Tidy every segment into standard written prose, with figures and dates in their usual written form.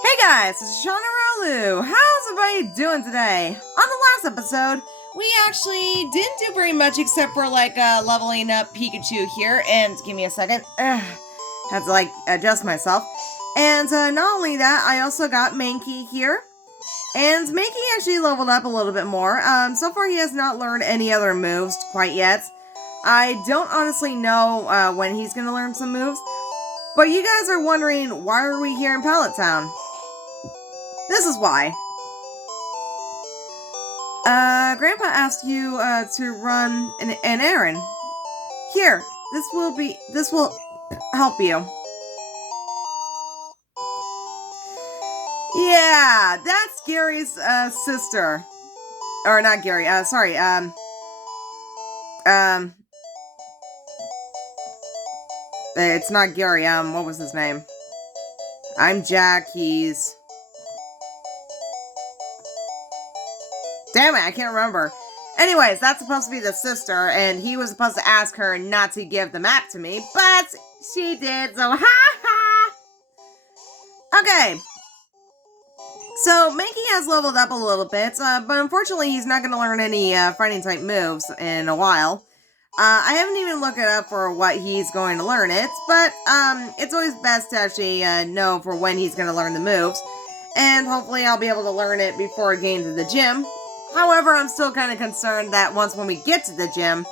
Hey guys, it's Shauna Rolu. How's everybody doing today? On the last episode, we actually didn't do very much except for leveling up Pikachu here. And give me a second, had to adjust myself. And not only that, I also got Mankey here. And Mankey actually leveled up a little bit more. So far he has not learned any other moves quite yet. I don't honestly know when he's gonna learn some moves. But you guys are wondering, why are we here in Pallet Town? This is why. Grandpa asked you, to run an errand. Here, this will help you. Yeah, that's Gary's, sister. Or not Gary, sorry, it's not Gary, what was his name? I'm Jack, he's... Damn it, I can't remember. Anyways, that's supposed to be the sister, and he was supposed to ask her not to give the map to me, but she did, so ha ha! Okay. So, Mankey has leveled up a little bit, but unfortunately he's not going to learn any fighting type moves in a while. I haven't even looked it up for what he's going to learn it, but it's always best to actually know for when he's going to learn the moves, and hopefully I'll be able to learn it before getting to the gym. However, I'm still kind of concerned that once when we get to the gym,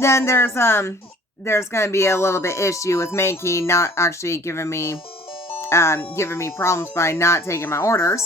then there's going to be a little bit issue with Mankey not actually giving me problems by not taking my orders.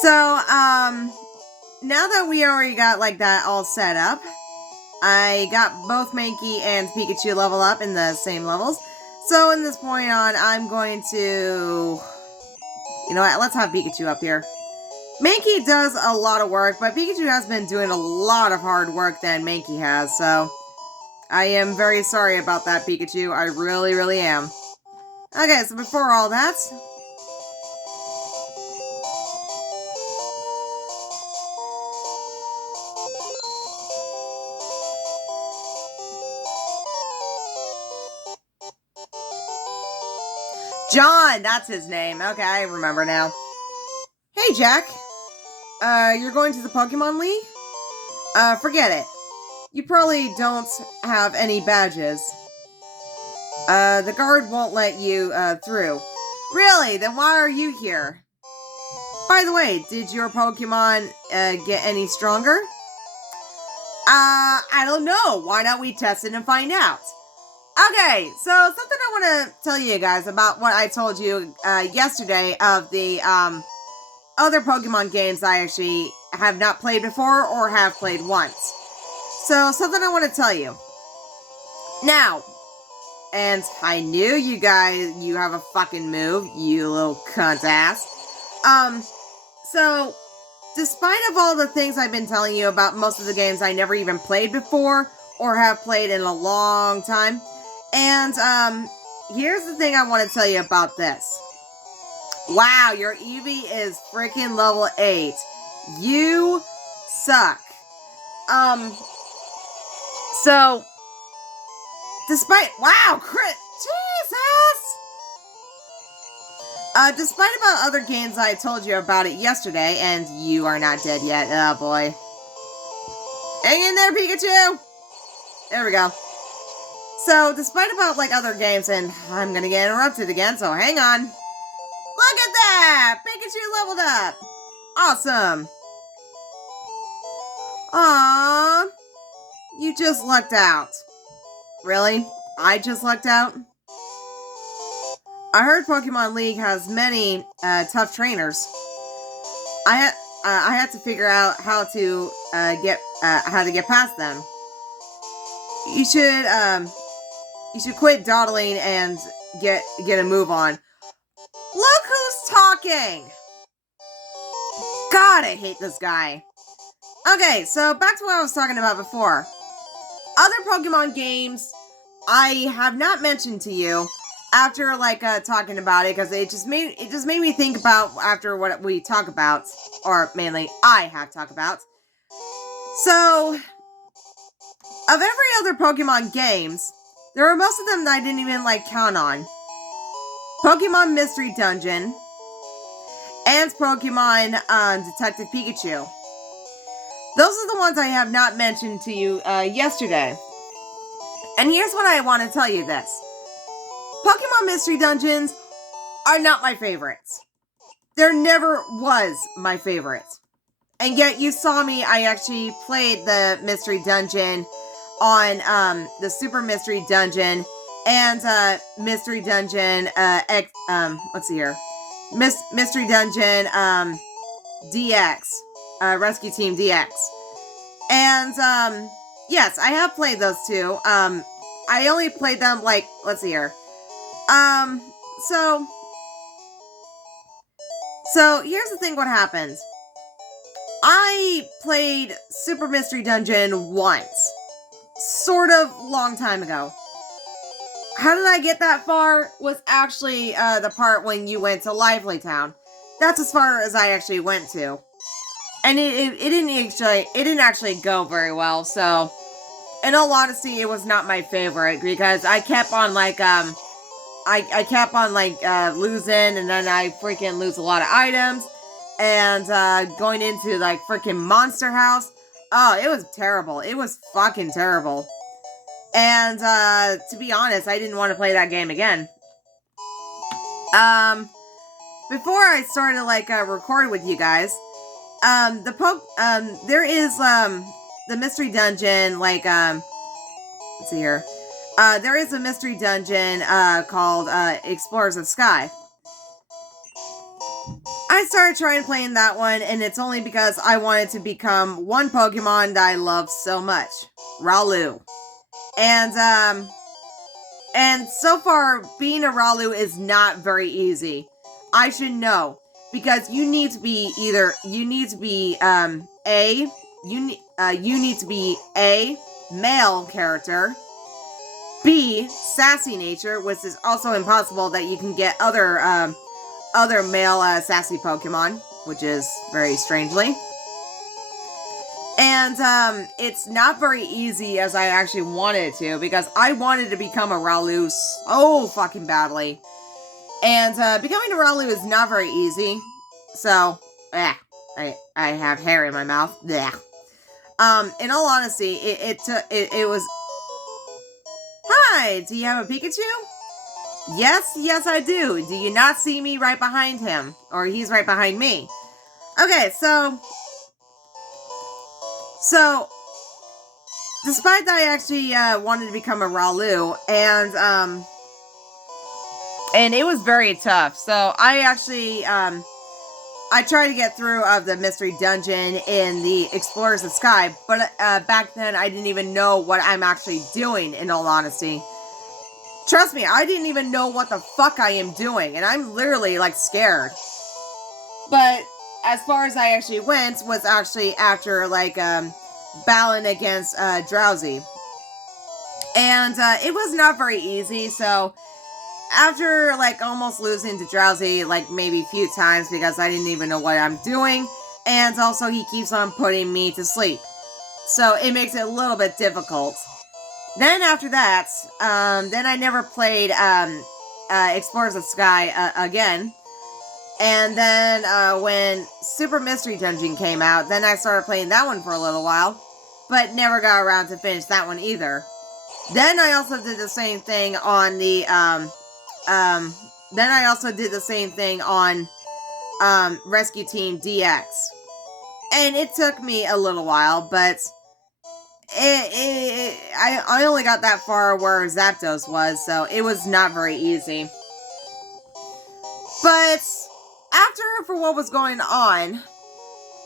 So, now that we already got that all set up, I got both Mankey and Pikachu level up in the same levels. So, in this point on, I'm going to... You know what, let's have Pikachu up here. Mankey does a lot of work, but Pikachu has been doing a lot of hard work than Mankey has, so... I am very sorry about that, Pikachu. I really, really am. Okay, so before all that... John! That's his name. Okay, I remember now. Hey, Jack. You're going to the Pokemon League? Forget it. You probably don't have any badges. The guard won't let you, through. Really? Then why are you here? By the way, did your Pokemon, get any stronger? I don't know. Why don't we test it and find out? Okay, so something I want to tell you guys about what I told you, yesterday of the, other Pokemon games I actually have not played before or have played once. So, something I want to tell you. Now, and I knew you guys, you have a fucking move, you little cunt ass. So, despite of all the things I've been telling you about most of the games I never even played before or have played in a long time, and, here's the thing I want to tell you about this. Wow, your Eevee is freaking level 8. You suck. So, wow, crit, Jesus! Despite about other games I told you about it yesterday, and you are not dead yet, oh boy. Hang in there, Pikachu! There we go. So, despite about, other games, and I'm gonna get interrupted again, so hang on. Look at that! Pikachu leveled up! Awesome! Aww! You just lucked out. Really? I just lucked out? I heard Pokemon League has many, tough trainers. I had to figure out how to, get past them. You should quit dawdling and get a move on. Look who's talking! God, I hate this guy. Okay, so back to what I was talking about before. Other Pokemon games I have not mentioned to you after talking about it, because it just made me think about after what we talk about, or mainly I have talked about. So, of every other Pokemon games, there are most of them that I didn't even count on. Pokemon Mystery Dungeon, and Pokemon Detective Pikachu. Those are the ones I have not mentioned to you yesterday. And here's what I want to tell you this. Pokemon Mystery Dungeons are not my favorites. There never was my favorites. And yet you saw me, I actually played the Mystery Dungeon on the Super Mystery Dungeon and Mystery Dungeon let's see here. Mystery Dungeon DX, Rescue Team DX. And yes, I have played those two. I only played them like, let's see here. So here's the thing, what happened. I played Super Mystery Dungeon once. Sort of long time ago. How did I get that far? Was actually the part when you went to Lively Town. That's as far as I actually went to. And it didn't actually go very well, so in all honesty, it was not my favorite because I kept on like I kept on like losing, and then I freaking lose a lot of items, and going into like freaking Monster House. Oh, it was terrible. It was fucking terrible. And to be honest, I didn't want to play that game again. Before I started like recording with you guys, there is the mystery dungeon, like let's see here. There is a mystery dungeon called Explorers of Sky. I started trying playing that one, and it's only because I wanted to become one Pokemon that I love so much, Rowloo. And so far, being a Rowloo is not very easy. I should know, because you need to be A, male character, B, sassy nature, which is also impossible that you can get other male sassy Pokemon, which is very strangely. And it's not very easy as I actually wanted to, because I wanted to become a Rowloo so fucking badly. And becoming a Rowloo is not very easy. So, I have hair in my mouth. Blech. In all honesty, it was... Hi, do you have a Pikachu? Yes, I do. Do you not see me right behind him? Or he's right behind me. Okay, so, despite that I actually wanted to become a Rowloo, and it was very tough. So I actually, I tried to get through of the mystery dungeon in the Explorers of Sky, but back then I didn't even know what I'm actually doing, in all honesty. Trust me, I didn't even know what the fuck I am doing, and I'm literally, like, scared. But as far as I actually went was actually after, like, battling against Drowsy. And it was not very easy, so after, like, almost losing to Drowsy, like, maybe a few times because I didn't even know what I'm doing, and also he keeps on putting me to sleep. So it makes it a little bit difficult. Then after that, then I never played Explorers of Sky again. And then when Super Mystery Dungeon came out, then I started playing that one for a little while, but never got around to finish that one either. Then I also did the same thing on the Rescue Team DX. And it took me a little while, but I only got that far where Zapdos was, so it was not very easy. But after, for what was going on,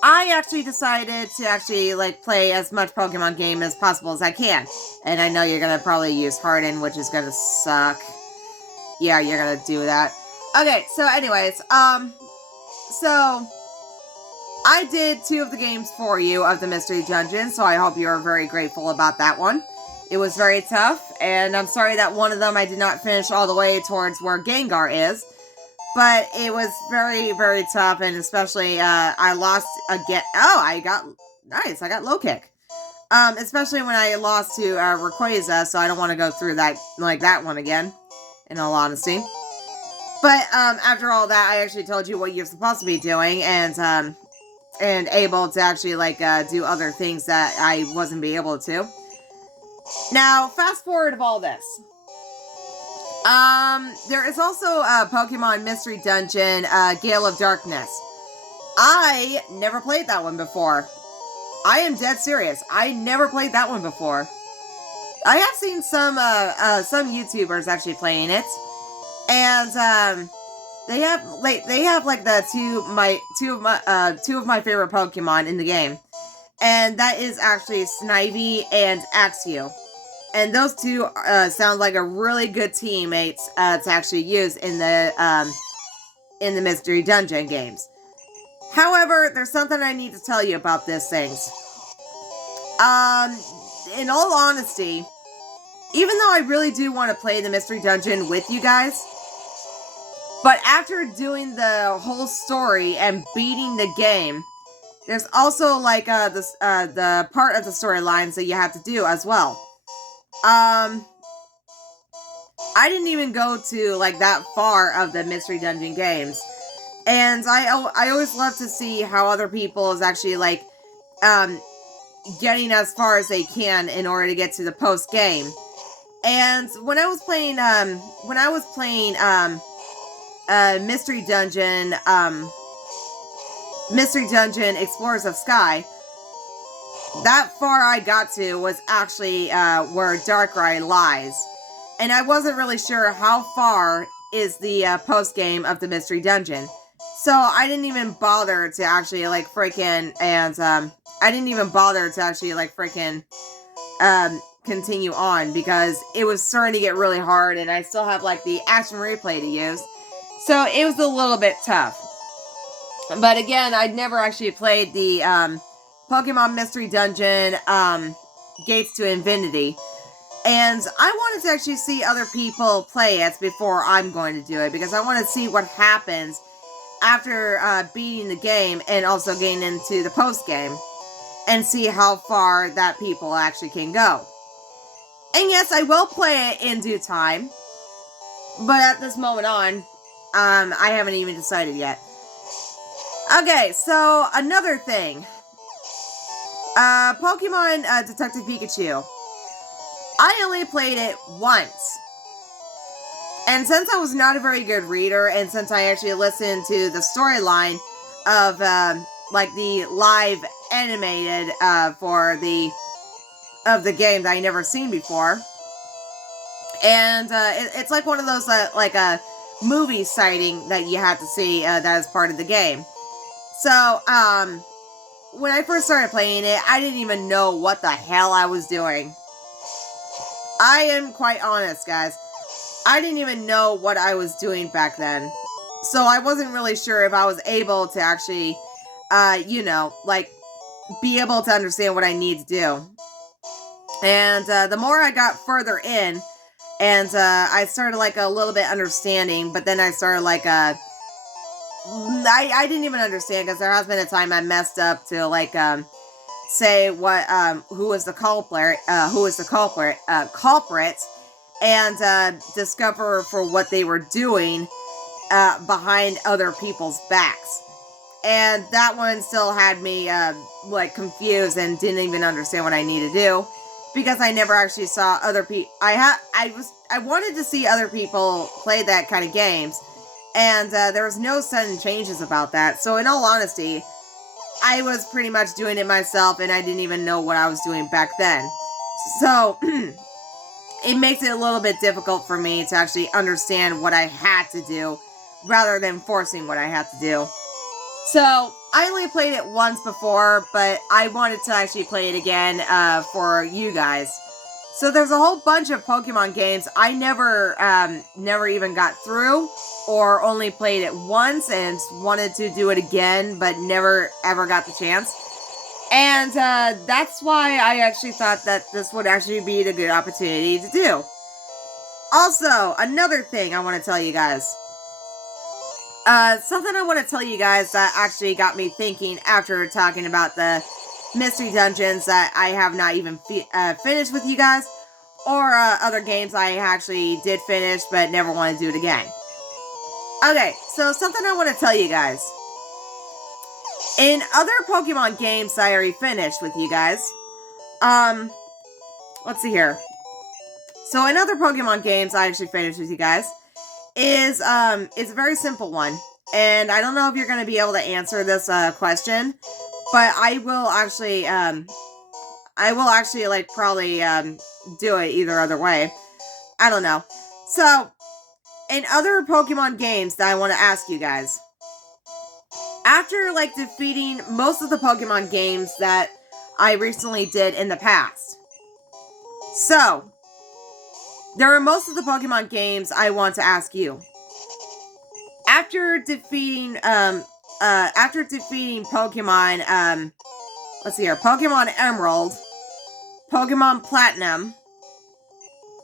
I actually decided to actually, like, play as much Pokemon game as possible as I can. And I know you're gonna probably use Harden, which is gonna suck. Yeah, you're gonna do that. Okay, so anyways, so I did 2 of the games for you of the Mystery Dungeon, so I hope you're very grateful about that one. It was very tough, and I'm sorry that one of them I did not finish all the way towards where Gengar is. But it was very, very tough, and especially, I lost again. Oh, I got low kick. Especially when I lost to, Rayquaza, so I don't want to go through that, like, that one again, in all honesty. But after all that, I actually told you what you're supposed to be doing, and able to actually like do other things that I wasn't be able to. Now, fast forward of all this. There is also a Pokemon Mystery Dungeon, Gale of Darkness. I never played that one before. I am dead serious. I never played that one before. I have seen some YouTubers actually playing it, and they have like the two of my favorite Pokemon in the game, and that is actually Snivy and Axew. And those two sound like a really good teammates to actually use in the Mystery Dungeon games. However, there's something I need to tell you about these things. In all honesty, even though I really do want to play the Mystery Dungeon with you guys, but after doing the whole story and beating the game, there's also like the part of the storylines that you have to do as well. I didn't even go to like that far of the Mystery Dungeon games, and I always love to see how other people is actually like getting as far as they can in order to get to the post game. And when I was playing Mystery Dungeon Explorers of Sky, that far I got to was actually where Darkrai lies. And I wasn't really sure how far is the post game of the Mystery Dungeon. So I didn't even bother to actually like continue on, because it was starting to get really hard and I still have like the action replay to use. So it was a little bit tough. But again, I'd never actually played the Pokemon Mystery Dungeon Gates to Infinity. And I wanted to actually see other people play it before I'm going to do it, because I want to see what happens after beating the game and also getting into the post game, and see how far that people actually can go. And yes, I will play it in due time, but at this moment on, I haven't even decided yet. Okay, so another thing. Pokemon Detective Pikachu. I only played it once. And since I was not a very good reader, and since I actually listened to the storyline of, like, the live animated, of the game that I never seen before, and, it's like one of those, like a movie sighting that you have to see, that is part of the game. So, when I first started playing it, I didn't even know what the hell I was doing. I am quite honest, guys. I didn't even know what I was doing back then. So I wasn't really sure if I was able to actually, like, be able to understand what I need to do. And the more I got further in, and I started, like, a little bit understanding, but then I started, like, I didn't even understand, because there has been a time I messed up to, like, say what, who was the culprit, and discover for what they were doing behind other people's backs. And that one still had me, like, confused and didn't even understand what I needed to do, because I never actually saw other people. I wanted to see other people play that kind of games, and there was no sudden changes about that. So in all honesty, I was pretty much doing it myself, and I didn't even know what I was doing back then. So it makes it a little bit difficult for me to actually understand what I had to do, rather than forcing what I had to do. So I only played it once before, but I wanted to actually play it again for you guys. So there's a whole bunch of Pokemon games I never even got through, or only played it once and wanted to do it again, but never ever got the chance. And that's why I actually thought that this would actually be the good opportunity to do. Also, another thing I want to tell you guys. Something I want to tell you guys that actually got me thinking after talking about the mystery dungeons that I have not even finished with you guys, or other games I actually did finish but never want to do it again. Okay, so something I want to tell you guys. In other Pokemon games I already finished with you guys, let's see here. So in other Pokemon games I actually finished with you guys, it's a very simple one. And I don't know if you're going to be able to answer this, question, but I will actually, like, probably, do it either other way. I don't know. So, in other Pokemon games that I want to ask you guys, after, like, defeating most of the Pokemon games that I recently did in the past. So, there are most of the Pokemon games I want to ask you. After defeating Pokemon, let's see here, Pokemon Emerald, Pokemon Platinum.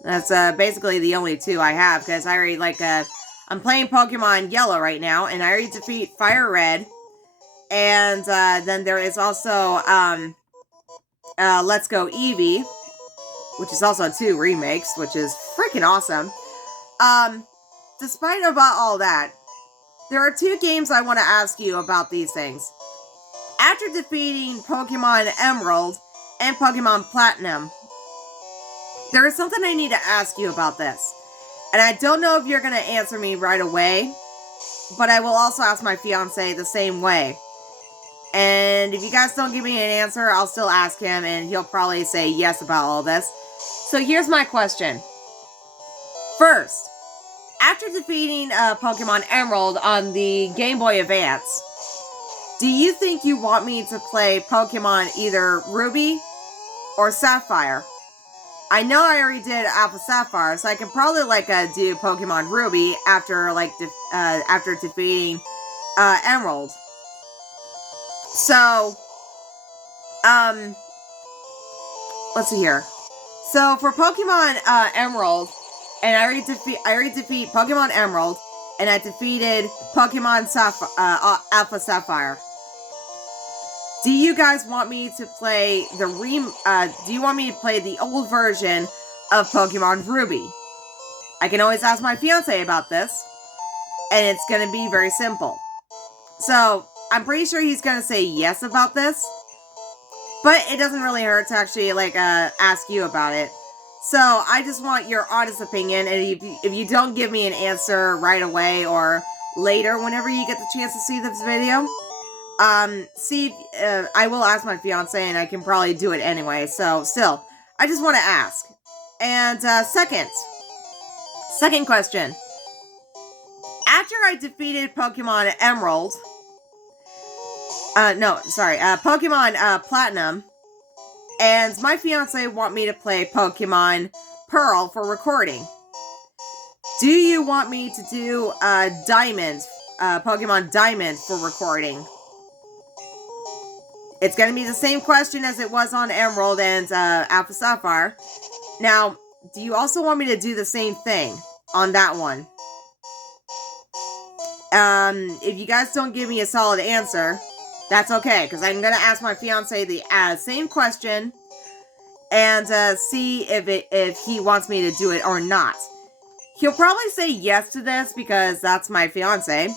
That's basically the only two I have, because I already, like, I'm playing Pokemon Yellow right now, and I already defeat Fire Red, and then there is also Let's Go Eevee, which is also 2 remakes, which is freaking awesome. Despite about all that, there are 2 games I want to ask you about these things. After defeating Pokemon Emerald and Pokemon Platinum, there is something I need to ask you about this. And I don't know if you're going to answer me right away, but I will also ask my fiance the same way. And if you guys don't give me an answer, I'll still ask him, and he'll probably say yes about all this. So here's my question. First, after defeating Pokemon Emerald on the Game Boy Advance, do you think you want me to play Pokemon either Ruby or Sapphire? I know I already did Alpha Sapphire, so I can probably, like, do Pokemon Ruby after, like, after defeating Emerald. So, let's see here. So for Pokemon Emerald, and I already defeat Pokemon Emerald, and I defeated Pokemon Alpha Sapphire. Do you guys want me to play do you want me to play the old version of Pokemon Ruby? I can always ask my fiance about this, and it's gonna be very simple. So, I'm pretty sure he's gonna say yes about this, but it doesn't really hurt to actually, like, ask you about it. So, I just want your honest opinion, and if you don't give me an answer right away or later, whenever you get the chance to see this video, I will ask my fiance, and I can probably do it anyway, so still, I just want to ask. And, second question. After I defeated Pokemon Emerald, Pokemon, Platinum, and my fiance want me to play Pokemon Pearl for recording. Do you want me to do, Pokemon Diamond for recording? It's going to be the same question as it was on Emerald and Alpha Sapphire. Now, do you also want me to do the same thing on that one? If you guys don't give me a solid answer, that's okay, because I'm going to ask my fiance the same question and see if he wants me to do it or not. He'll probably say yes to this because that's my fiance.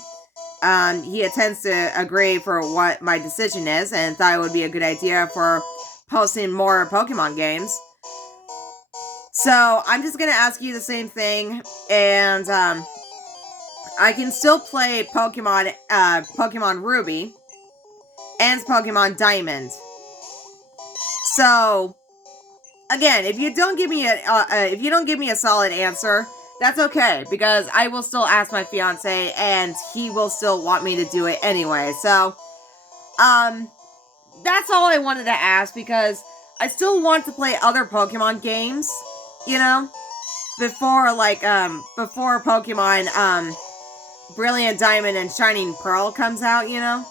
He tends to agree for what my decision is, and thought it would be a good idea for posting more Pokemon games. So, I'm just gonna ask you the same thing, and, I can still play Pokemon Ruby, and Pokemon Diamond. So, again, if you don't give me a solid answer, that's okay, because I will still ask my fiance, and he will still want me to do it anyway. So, that's all I wanted to ask, because I still want to play other Pokemon games, you know, before Pokemon, Brilliant Diamond and Shining Pearl comes out, you know?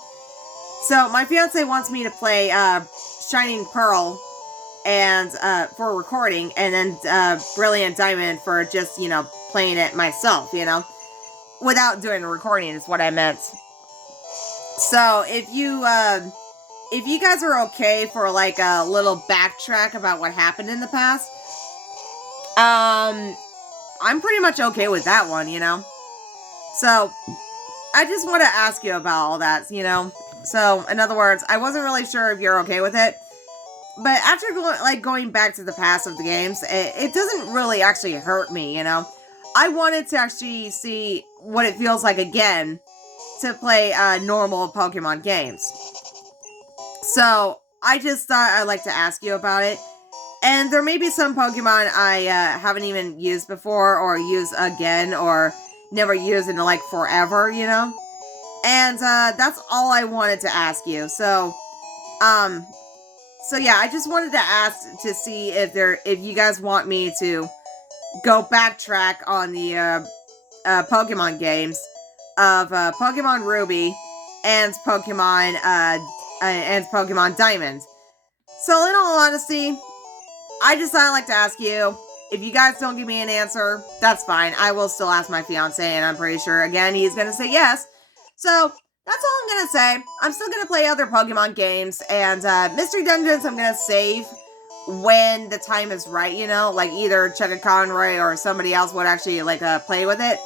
So, my fiance wants me to play, Shining Pearl, and, for recording, and then, Brilliant Diamond for just, you know, playing it myself, you know? Without doing the recording is what I meant. So, if you guys are okay for, like, a little backtrack about what happened in the past, I'm pretty much okay with that one, you know? So, I just want to ask you about all that, you know? So, in other words, I wasn't really sure if you're okay with it. But after going back to the past of the games, it doesn't really actually hurt me, you know? I wanted to actually see what it feels like again to play normal Pokemon games. So, I just thought I'd like to ask you about it. And there may be some Pokemon I haven't even used before, or use again, or never used in like forever, you know? And that's all I wanted to ask you. Um, so yeah, I just wanted to ask to see if you guys want me to go backtrack on the Pokemon games of Pokemon Ruby and Pokemon Diamond. So in all honesty, I just I'd like to ask you, if you guys don't give me an answer, that's fine. I will still ask my fiance, and I'm pretty sure, again, he's going to say yes. So, that's all I'm going to say. I'm still going to play other Pokemon games, and Mystery Dungeons I'm going to save when the time is right, you know? Like, either Chuck Conroy or somebody else would actually, like, play with it.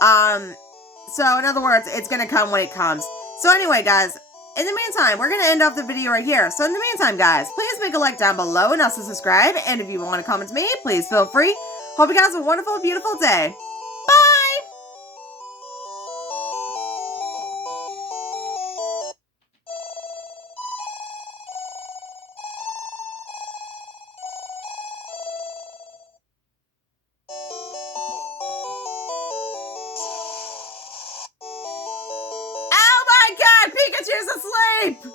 So, in other words, it's going to come when it comes. So, anyway, guys, in the meantime, we're going to end off the video right here. So in the meantime, guys, please make a like down below and also subscribe. And if you want to comment to me, please feel free. Hope you guys have a wonderful, beautiful day. Bye! Oh my god, Pikachu's asleep!